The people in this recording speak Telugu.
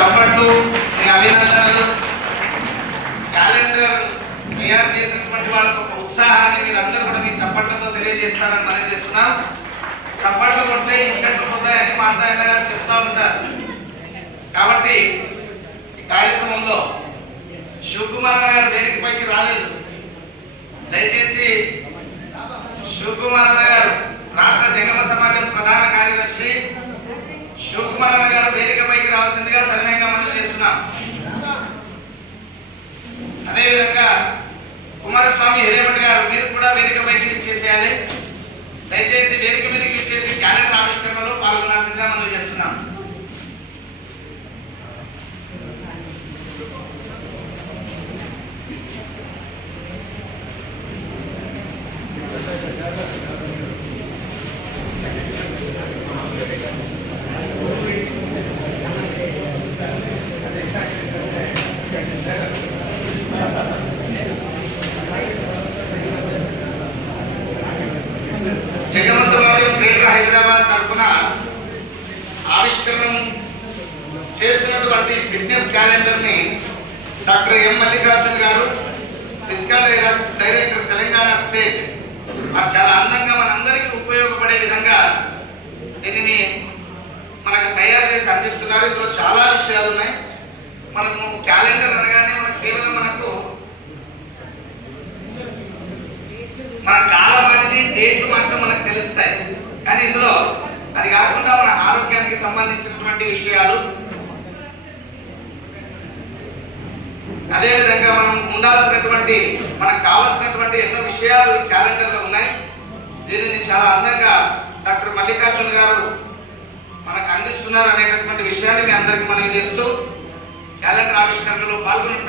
చప్పట్లు, మీ అభినందనలు. క్యాలెండర్ తయారు చేసినటువంటి వాళ్ళకు ఒక ఉత్సాహాన్ని మీరందరూ కూడా మీ చప్పట్లతో తెలియజేస్తారని మనం చేస్తున్నాం. చప్పట్లు కొడితే ఇంకెట్లు పోతాయని మా అన్న గారు చెప్తా ఉంటారు. కాబట్టి ఈ కార్యక్రమంలో శివకుమార్ గారు వేదికపైకి రాలేదు. దయచేసి శివకుమార్ గారు రాష్ట్ర జంగమ సమాజం ప్రధాన కార్యదర్శి శివకుమార్ గారు వేదికపైకి రావాల్సిందిగా సవినయంగా మనం చేస్తున్నాం. అదేవిధంగా కుమారస్వామి హిరేమఠ్ గారు మీరు కూడా వేదికపైకి విచ్చేసేయాలి. దయచేసి వేదిక మీదకి విచ్చేసి క్యాలెండర్ ఆవిష్కరణలో పాల్గొనాల్సిందిగా మనం చేస్తున్నాం. జంగమ సమాజం గ్రేటర్ హైదరాబాద్ తరఫున ఆవిష్కరణ చేస్తున్నటువంటి ఫిట్నెస్ క్యాలెండర్ ని డాక్టర్ ఎం మల్లికార్జున్ గారు, ఫిజికల్ డైరెక్టర్ తెలంగాణ స్టేట్, మరి చాలా అందంగా మనందరికీ ఉపయోగపడే విధంగా దీనిని మనకు తయారు చేసి అందిస్తున్నారు. ఇందులో చాలా విషయాలు ఉన్నాయి. మనము క్యాలెండర్ అనగానే కేవలం మన కాలం అనేది డేట్లు మాత్రం మనకు తెలుస్తాయి. కానీ ఇందులో అది కాకుండా మన ఆరోగ్యానికి సంబంధించినటువంటి విషయాలు, అదేవిధంగా మనం ఉండాల్సినటువంటి మనకు కావాల్సినటువంటి ఎన్నో విషయాలు ఈ క్యాలెండర్లో ఉన్నాయి. దీనిని చాలా అందంగా డాక్టర్ మల్లికార్జున్ గారు మనకు అందిస్తున్నారు అనేటటువంటి విషయాన్ని మీ అందరికీ మనవి చేస్తూ క్యాలెండర్ ఆవిష్కరణలో పాల్గొన్న